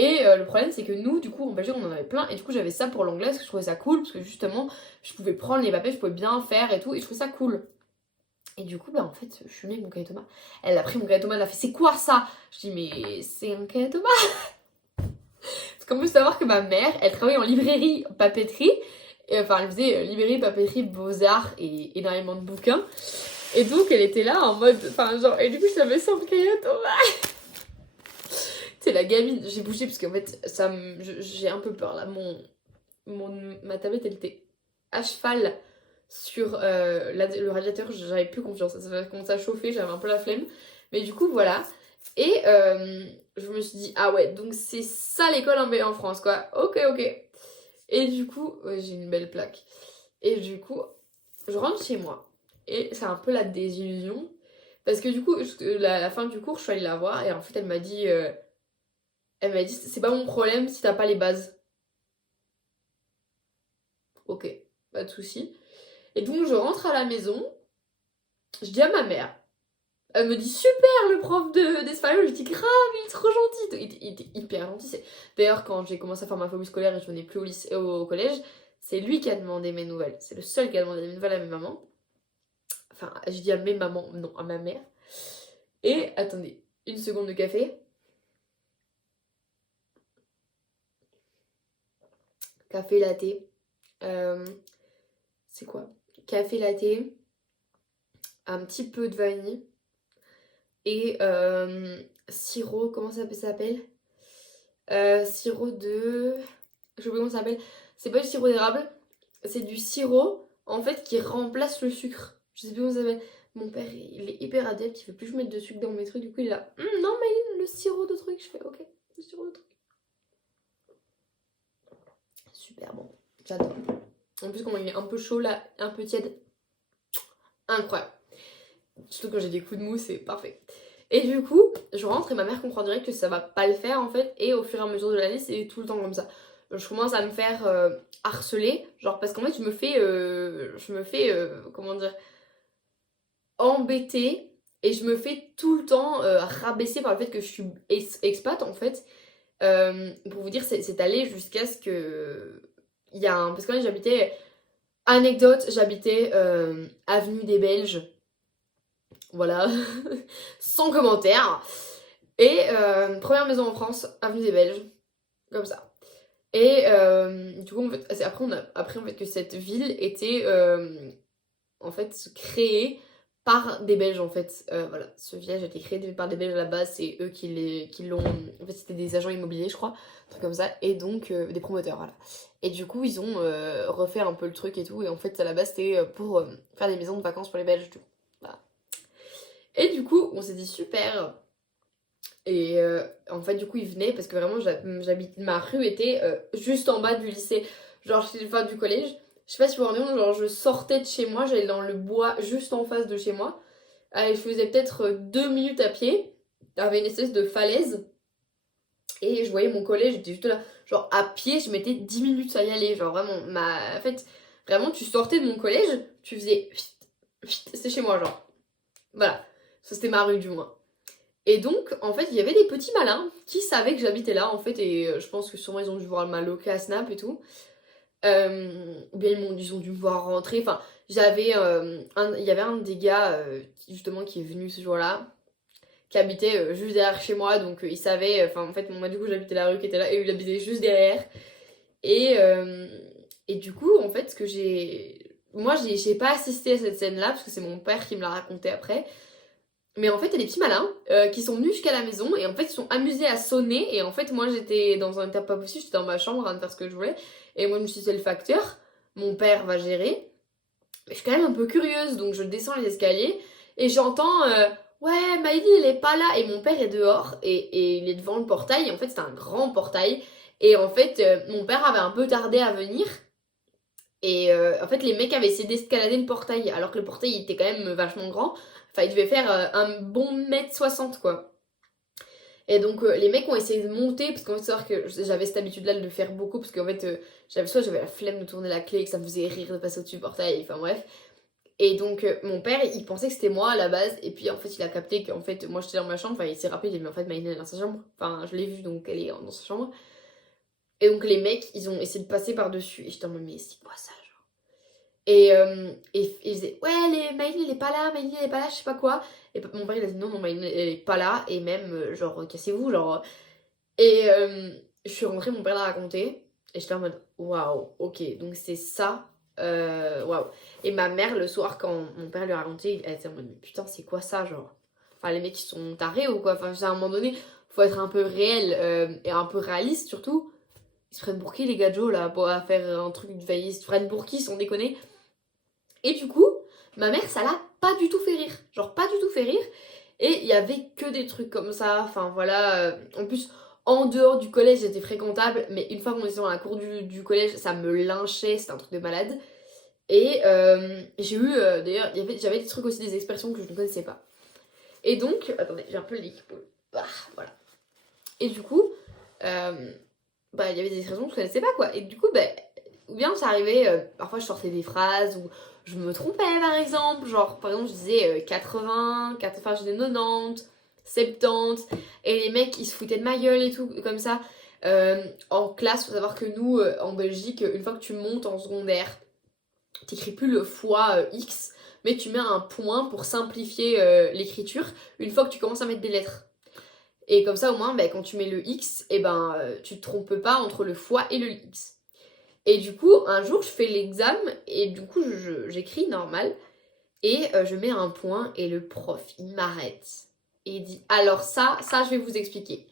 Et le problème, c'est que nous, du coup, en Belgique, on en avait plein. Et du coup, j'avais ça pour l'anglais parce que je trouvais ça cool. Parce que justement, je pouvais prendre les papiers, je pouvais bien faire et tout. Et je trouvais ça cool. Et du coup, bah en fait, je suis venue avec mon cahier Thomas. Elle a pris mon cahier Thomas, elle a fait c'est quoi ça? Je dis mais c'est un cahier Thomas. Parce qu'on peut savoir que ma mère, elle travaillait en librairie papeterie. Et, enfin, elle faisait librairie, papeterie, beaux-arts et énormément de bouquins. Et donc, elle était là en mode. Enfin, genre. Et du coup, je savais ça en cahier Thomas. C'est la gamine, j'ai bougé parce qu'en fait, j'ai un peu peur là. Ma tablette, elle était à cheval sur le radiateur, j'avais plus confiance. Ça commençait à chauffer, j'avais un peu la flemme. Mais du coup, voilà. Et je me suis dit, ah ouais, donc c'est ça l'école en France, quoi. Ok, ok. Et du coup, ouais, j'ai une belle plaque. Et du coup, je rentre chez moi. Et c'est un peu la désillusion. Parce que du coup, la fin du cours, je suis allée la voir. Et en fait, elle m'a dit, c'est pas mon problème si t'as pas les bases. Ok, pas de souci. Et donc je rentre à la maison, je dis à ma mère. Elle me dit super le prof d'espagnol, je dis grave, il est trop gentil. Il était hyper gentil. D'ailleurs, quand j'ai commencé à faire ma phobie scolaire et je venais plus au lycée, au collège, c'est lui qui a demandé mes nouvelles. C'est le seul qui a demandé mes nouvelles à mes mamans. Enfin, je dis à mes mamans, non, à ma mère. Et attendez, une seconde de café. Café latte. Euh, c'est quoi? Café latte, un petit peu de vanille et sirop, comment ça s'appelle? Sirop de... Je sais pas comment ça s'appelle. C'est pas du sirop d'érable, c'est du sirop en fait qui remplace le sucre. Je sais plus comment ça s'appelle. Mon père, il est hyper adepte, il fait plus que je mette de sucre dans mes trucs, du coup il est là. Non, mais le sirop de truc, je fais ok, le sirop de truc. Super bon, j'adore. En plus, quand il est un peu chaud là, un peu tiède, incroyable. Surtout quand j'ai des coups de mou, c'est parfait. Et du coup, je rentre et ma mère comprend direct que ça va pas le faire en fait. Et au fur et à mesure de l'année, c'est tout le temps comme ça. Je commence à me faire harceler. Genre parce qu'en fait, comment dire, embêter. Et je me fais tout le temps rabaisser par le fait que je suis expat en fait. Pour vous dire, c'est allé jusqu'à ce que... Parce qu'en fait, j'habitais... Anecdote, j'habitais avenue des Belges. Voilà, sans commentaire. Et première maison en France, avenue des Belges, comme ça. Et du coup, en fait, c'est après, on a appris en fait, que cette ville était en fait créée par des Belges en fait. Voilà, ce village a été créé par des Belges à la base, c'est eux qui l'ont. En fait, c'était des agents immobiliers, je crois, un truc comme ça, et donc des promoteurs, voilà. Et du coup, ils ont refait un peu le truc et tout, et en fait, à la base, c'était pour faire des maisons de vacances pour les Belges, du coup. Voilà. Et du coup, on s'est dit super. Et en fait, du coup, ils venaient parce que vraiment, ma rue était juste en bas du lycée. Genre, enfin, du collège. Je sais pas si vous vous rendez compte, genre, je sortais de chez moi, j'allais dans le bois juste en face de chez moi. Allez, je faisais peut-être 2 minutes à pied. Il y avait une espèce de falaise. Et je voyais mon collège, j'étais juste là. Genre, à pied, je mettais 10 minutes à y aller. Genre, vraiment, en fait, vraiment, tu sortais de mon collège, tu faisais... C'est chez moi, genre. Voilà. Ça, c'était ma rue, du moins. Et donc, en fait, il y avait des petits malins qui savaient que j'habitais là, en fait, et je pense que sûrement ils ont dû voir ma loca à Snap et tout. Ou bien ils ont dû me voir rentrer. Enfin, il y avait un des gars, justement, qui est venu ce jour-là, qui habitait juste derrière chez moi, donc il savait, enfin, en fait, moi, du coup, j'habitais la rue qui était là, et il habitait juste derrière. Et, et du coup, en fait, moi, j'ai pas assisté à cette scène-là, parce que c'est mon père qui me l'a raconté après. Mais en fait, il y a des petits malins qui sont venus jusqu'à la maison et en fait, ils sont amusés à sonner. Et en fait, moi, j'étais dans un état pas possible, j'étais dans ma chambre en train de faire ce que je voulais. Et moi, je me suis dit, c'est le facteur, mon père va gérer. Mais je suis quand même un peu curieuse, donc je descends les escaliers et j'entends ouais, Maïli, elle est pas là. Et mon père est dehors et il est devant le portail. Et en fait, c'est un grand portail. Et en fait, mon père avait un peu tardé à venir. Et en fait, les mecs avaient essayé d'escalader le portail, alors que le portail il était quand même vachement grand. Enfin, il devait faire un bon mètre 60 quoi. Et donc, les mecs ont essayé de monter, parce qu'en fait, faut savoir que j'avais cette habitude-là de le faire beaucoup, parce qu'en fait, j'avais la flemme de tourner la clé, que ça me faisait rire de passer au-dessus du portail, enfin bref. Et donc, mon père, il pensait que c'était moi à la base, et puis en fait, il a capté qu'en fait, moi j'étais dans ma chambre, enfin, il s'est rappelé, il a dit, mais en fait, Maïline elle est dans sa chambre. Enfin, je l'ai vue, donc elle est dans sa chambre. Et donc, les mecs, ils ont essayé de passer par-dessus, et j'étais en mode, mais c'est quoi ça, genre? Et il disait, ouais, Maïline elle est pas là, Maïline elle est pas là, je sais pas quoi. Et mon père, il a dit, non, non, Maïline elle est pas là, et même, genre, cassez-vous, genre. Et je suis rentrée, mon père l'a raconté. Et j'étais en mode waouh, ok, donc c'est ça. Waouh. Et ma mère, le soir, quand mon père lui a raconté, elle était en mode mais putain, c'est quoi ça, genre? Enfin, les mecs, ils sont tarés ou quoi? Enfin, à un moment donné, faut être un peu réel et un peu réaliste surtout. Ils se prennent pour qui, les gars de Joe, là, pour faire un truc de veille? Ils se prennent pour qui, sans déconner? Et du coup, ma mère, ça l'a pas du tout fait rire. Genre, pas du tout fait rire. Et il y avait que des trucs comme ça. Enfin, voilà. En plus, en dehors du collège, j'étais fréquentable. Mais une fois qu'on était dans la cour du collège, ça me lynchait. C'était un truc de malade. Et j'ai eu, d'ailleurs, j'avais des trucs aussi, des expressions que je ne connaissais pas. Et donc, attendez, j'ai un peu le lit. Ah, voilà. Et du coup, euh, bah, il y avait des expressions que je connaissais pas, quoi. Et du coup, bah, ou bien ça arrivait, parfois je sortais des phrases où je me trompais, par exemple. Genre, par exemple, je disais 80, enfin, je disais 90, 70. Et les mecs, ils se foutaient de ma gueule et tout, comme ça. En classe, faut savoir que nous, en Belgique, une fois que tu montes en secondaire, t'écris plus le fois X, mais tu mets un point pour simplifier l'écriture une fois que tu commences à mettre des lettres. Et comme ça, au moins, ben, quand tu mets le X, eh ben, tu te trompes pas entre le fois et le X. Et du coup, un jour, je fais l'examen et du coup, j'écris normal et je mets un point et le prof, il m'arrête et il dit alors ça, je vais vous expliquer.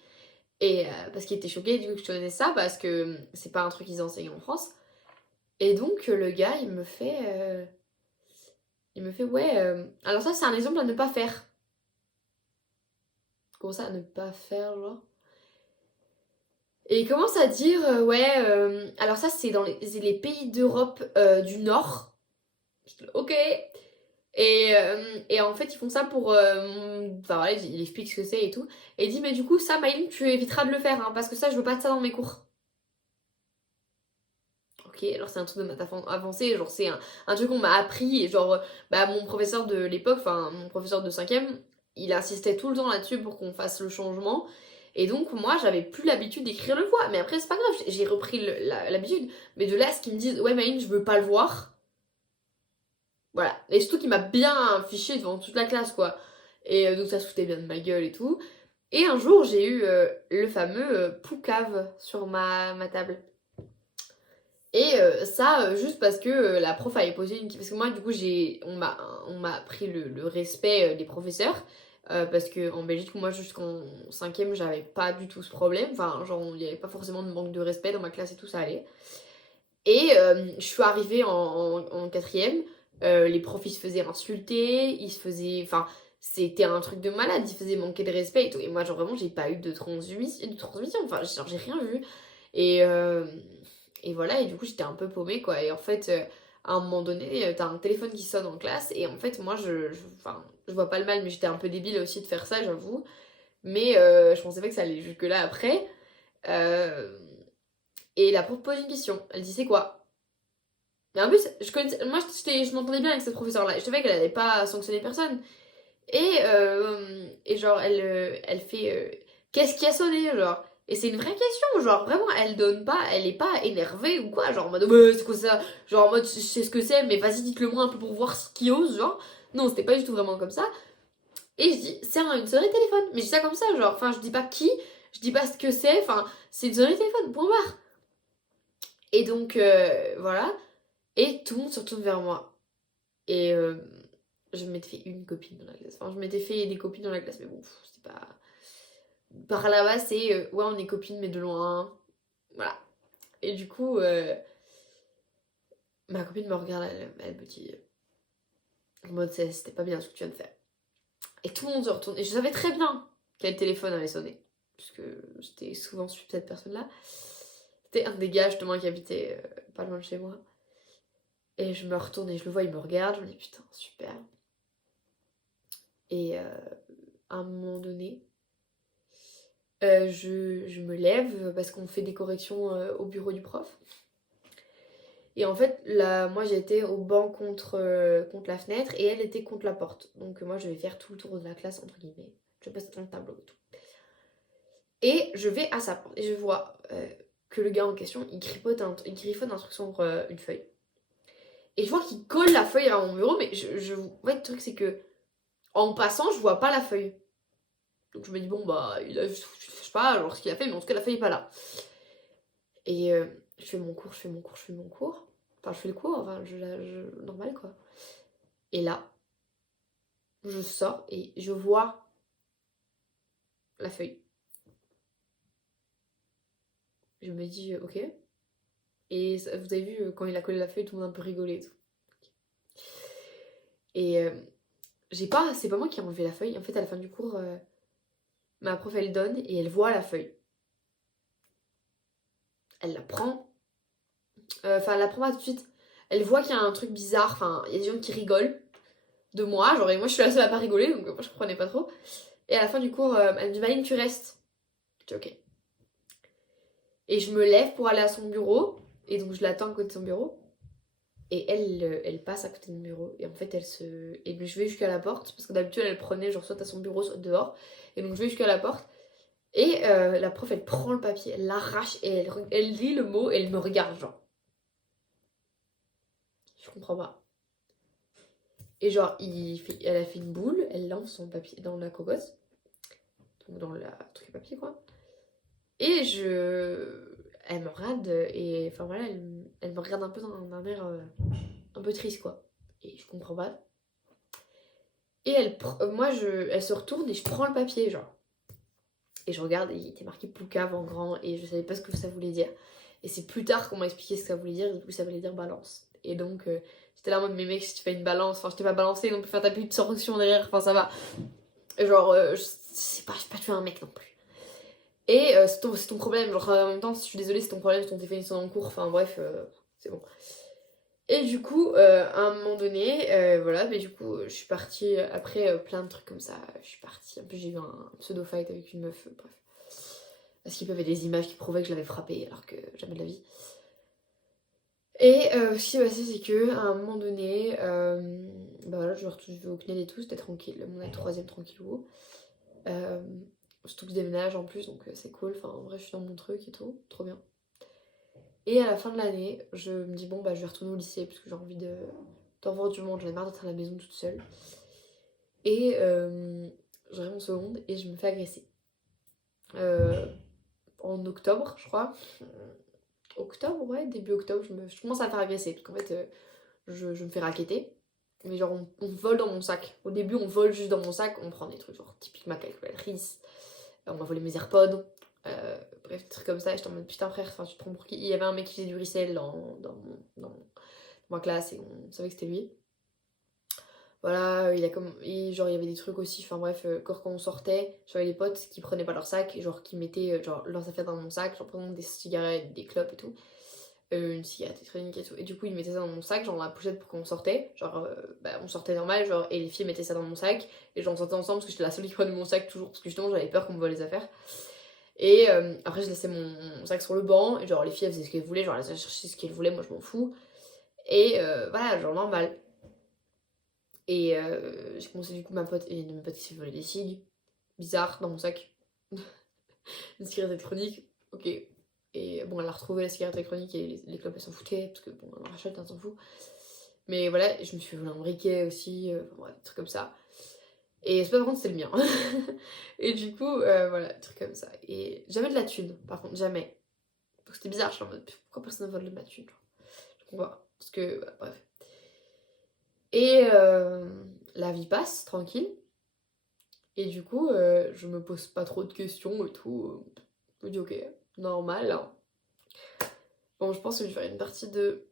Et parce qu'il était choqué du coup que je connaissais ça parce que c'est pas un truc qu'ils enseignent en France. Et donc, le gars, il me fait ouais, alors ça, c'est un exemple à ne pas faire. Comment ça, à ne pas faire, genre? Et il commence à dire, ouais, alors ça c'est dans les pays d'Europe du Nord. Ok. Et en fait ils font ça pour... Enfin voilà, il explique ce que c'est et tout. Et il dit, mais du coup ça, Maïline, tu éviteras de le faire, hein, parce que ça, je veux pas de ça dans mes cours. Ok, alors c'est un truc de maths avancé, genre c'est un truc qu'on m'a appris, et genre, bah mon professeur de l'époque, enfin mon professeur de 5ème, il insistait tout le temps là-dessus pour qu'on fasse le changement. Et donc moi j'avais plus l'habitude d'écrire le voix, mais après c'est pas grave, j'ai repris l'habitude. Mais de là, ce qu'ils me disent, ouais Maïline, je veux pas le voir, voilà. Et surtout qu'il m'a bien fiché devant toute la classe quoi. Et donc ça se foutait bien de ma gueule et tout. Et un jour j'ai eu le fameux poucave sur ma table. Et ça, juste parce que la prof avait posé une... Parce que moi, du coup, on m'a appris le respect des professeurs. Parce que en Belgique, moi, jusqu'en 5ème, j'avais pas du tout ce problème. Enfin, genre, il n'y avait pas forcément de manque de respect dans ma classe et tout, ça allait. Et je suis arrivée en 4ème. Les profs, ils se faisaient insulter. Ils se faisaient... Enfin, c'était un truc de malade. Ils se faisaient manquer de respect et tout. Et moi, genre, vraiment, j'ai pas eu de transmission. Enfin, genre, j'ai rien vu. Et... et voilà, et du coup, j'étais un peu paumée, quoi. Et en fait, à un moment donné, t'as un téléphone qui sonne en classe, et en fait, moi, enfin, je vois pas le mal, mais j'étais un peu débile aussi de faire ça, j'avoue. Mais je pensais pas que ça allait jusque-là après. Euh, et la prof pose une question. Elle dit, c'est quoi? Mais en plus, moi, je m'entendais bien avec cette professeure-là. Et je savais qu'elle allait pas sanctionner personne. Et genre, elle fait qu'est-ce qui a sonné, genre? Et c'est une vraie question, genre, vraiment, elle donne pas, elle est pas énervée ou quoi, genre, en mode, ouais, c'est quoi ça? Genre, en mode, je sais ce que c'est, mais vas-y, dites-le moi un peu pour voir ce qui ose, genre. Non, c'était pas du tout vraiment comme ça. Et je dis, c'est une sonnerie de téléphone. Mais je dis ça comme ça, genre, enfin, je dis pas qui, je dis pas ce que c'est, enfin, c'est une sonnerie de téléphone, point barre. Et donc, voilà. Et tout le monde se retourne vers moi. Et je m'étais fait une copine dans la classe. Enfin, je m'étais fait des copines dans la classe, mais bon, c'est pas. Par là-bas, c'est ouais, on est copines, mais de loin. Voilà. Et du coup, ma copine me regarde, elle me dit en mode, c'était pas bien ce que tu viens de faire. Et tout le monde se retourne. Et je savais très bien quel téléphone avait sonné. Puisque j'étais souvent suivie cette personne-là. C'était un des gars justement qui habitait pas loin de chez moi. Et je me retourne et je le vois, il me regarde, je me dis putain, super. Et à un moment donné, je me lève parce qu'on fait des corrections au bureau du prof. Et en fait, là, moi j'étais au banc contre la fenêtre et elle était contre la porte. Donc moi je vais faire tout le tour de la classe, entre guillemets. Je passe dans le tableau et tout. Et je vais à sa porte et je vois que le gars en question, il griffonne un truc sur une feuille. Et je vois qu'il colle la feuille à mon bureau, mais ouais, le truc c'est que en passant, je vois pas la feuille. Donc je me dis, bon bah, je sais pas genre ce qu'il a fait, mais en tout cas la feuille est pas là. Et je fais mon cours. Enfin, je fais le cours, enfin, normal quoi. Et là, je sors et je vois la feuille. Je me dis, ok. Et vous avez vu, quand il a collé la feuille, tout le monde a un peu rigolé et tout. Et c'est pas moi qui ai enlevé la feuille. En fait, à la fin du cours, ma prof, elle donne et elle voit la feuille. Elle la prend. Enfin, elle la prend pas tout de suite. Elle voit qu'il y a un truc bizarre. Enfin, il y a des gens qui rigolent de moi. Genre, et moi, je suis la seule à pas rigoler, donc moi, je comprenais pas trop. Et à la fin du cours, elle me dit, Maline, tu restes. Je dis, ok. Et je me lève pour aller à son bureau. Et donc, je l'attends à côté de son bureau. Et elle passe à côté de mon bureau. Et en fait, et je vais jusqu'à la porte. Parce que d'habitude, elle prenait genre soit à son bureau, soit dehors. Et donc, je vais jusqu'à la porte. Et la prof, elle prend le papier, elle l'arrache et elle lit le mot et elle me regarde, genre. Je comprends pas. Et genre, elle a fait une boule, elle lance son papier dans la cocotte. Donc, dans la truc papier, quoi. Et elle me regarde et enfin voilà, elle me regarde un peu dans un air un peu triste, quoi. Et je comprends pas. Et elle se retourne et je prends le papier, genre. Et je regarde et il était marqué Poucave en grand et je savais pas ce que ça voulait dire. Et c'est plus tard qu'on m'a expliqué ce que ça voulait dire, et du coup ça voulait dire balance. Et donc j'étais là en mode, mais mec, si tu fais une balance, enfin je t'ai pas balancé, donc faire ta petite sanction derrière, enfin ça va. Et genre, je sais pas, je pas tué un mec non plus. Et c'est ton problème, genre en même temps, si je suis désolée, c'est ton problème, c'est ton définition en cours, enfin bref, c'est bon. Et du coup, à un moment donné, voilà, mais du coup, je suis partie après plein de trucs comme ça. Je suis partie. En plus, j'ai eu un pseudo-fight avec une meuf, bref. Parce qu'il y avait des images qui prouvaient que je l'avais frappée, alors que jamais de la vie. Et ce qui s'est passé, c'est que à un moment donné, bah voilà, je vais au CNED et tout, c'était tranquille. Mon année troisième tranquillou. Surtout que je déménage en plus, donc c'est cool. Enfin, en vrai, je suis dans mon truc et tout, trop bien. Et à la fin de l'année, je me dis, bon, bah, je vais retourner au lycée parce que j'ai envie d'en voir du monde. J'en ai marre d'être à la maison toute seule. Et j'arrive en seconde et je me fais agresser. En octobre, je crois. Octobre, ouais, début octobre, je commence à me faire agresser. Parce qu'en fait, je me fais racketter. Mais genre, on vole dans mon sac. Au début, on vole juste dans mon sac. On prend des trucs, genre, typiquement calculatrice. On m'a volé mes AirPods. Bref, des trucs comme ça. Et j'étais en mode, putain, frère, enfin, tu te prends pour qui? Il y avait un mec qui faisait du resell dans ma classe et on savait que c'était lui. Voilà, genre il y avait des trucs aussi, enfin bref, quand on sortait, j'avais des potes qui prenaient pas leur sac, et genre qui mettaient genre leurs affaires dans mon sac, genre par exemple des cigarettes, des clopes et tout, une cigarette électronique et tout, et du coup ils mettaient ça dans mon sac, genre dans la pochette pour qu'on sortait, genre bah, on sortait normal, genre, et les filles mettaient ça dans mon sac, et genre on sortait ensemble parce que j'étais la seule qui prenait mon sac toujours, parce que justement j'avais peur qu'on me vole les affaires. Et après je laissais mon sac sur le banc, et genre les filles elles faisaient ce qu'elles voulaient, genre elles allaient chercher ce qu'elles voulaient, moi je m'en fous, et voilà, genre normal. Et j'ai commencé du coup et une de mes potes qui s'est fait voler des cigues. Bizarre, dans mon sac. Une cigarette électronique, ok. Et bon, elle a retrouvé la cigarette électronique et les clopes elles s'en foutaient, parce que bon, on en rachète, on s'en fout. Mais voilà, je me suis fait voler un briquet aussi, enfin bref, des trucs comme ça. Et c'est pas par contre, c'est le mien. Et du coup, voilà, des trucs comme ça. Et jamais de la thune, par contre, jamais. Donc c'était bizarre, je suis en mode, pourquoi personne ne vole de ma thune, genre. Je comprends pas. Parce que, voilà, bref. Et la vie passe, tranquille. Et du coup, je me pose pas trop de questions et tout. Je me dis, ok, normal, hein. Bon, je pense que je vais faire une partie de.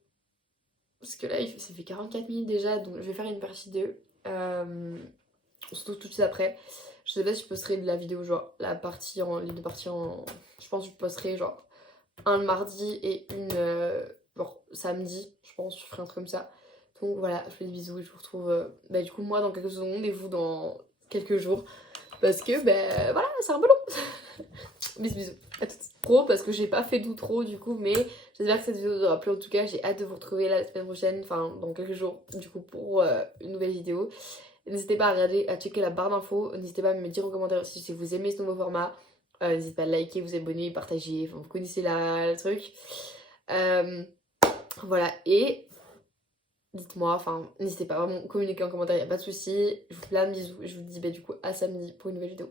Parce que là, ça fait 44 minutes déjà, donc je vais faire une partie de. On se retrouve tout de suite après. Je sais pas si je posterai de la vidéo, genre les deux parties en. Je pense que je posterai genre un le mardi et une genre samedi, je pense, je ferai un truc comme ça. Donc voilà, je fais des bisous et je vous retrouve du coup moi dans quelques secondes et vous dans quelques jours. Parce que voilà, c'est un peu long. Bisous bisous. À toutes. Pro parce que j'ai pas fait d'outro du coup, mais j'espère que cette vidéo vous aura plu. En tout cas, j'ai hâte de vous retrouver la semaine prochaine, enfin dans quelques jours du coup pour une nouvelle vidéo. N'hésitez pas à regarder, à checker la barre d'infos. N'hésitez pas à me dire en commentaire aussi si vous aimez ce nouveau format. N'hésitez pas à liker, vous abonner, partager. Enfin, vous connaissez le truc. Voilà, et dites-moi, enfin, n'hésitez pas à vraiment communiquer en commentaire, y a pas de souci. Je vous fais plein de bisous. Je vous dis du coup à samedi pour une nouvelle vidéo.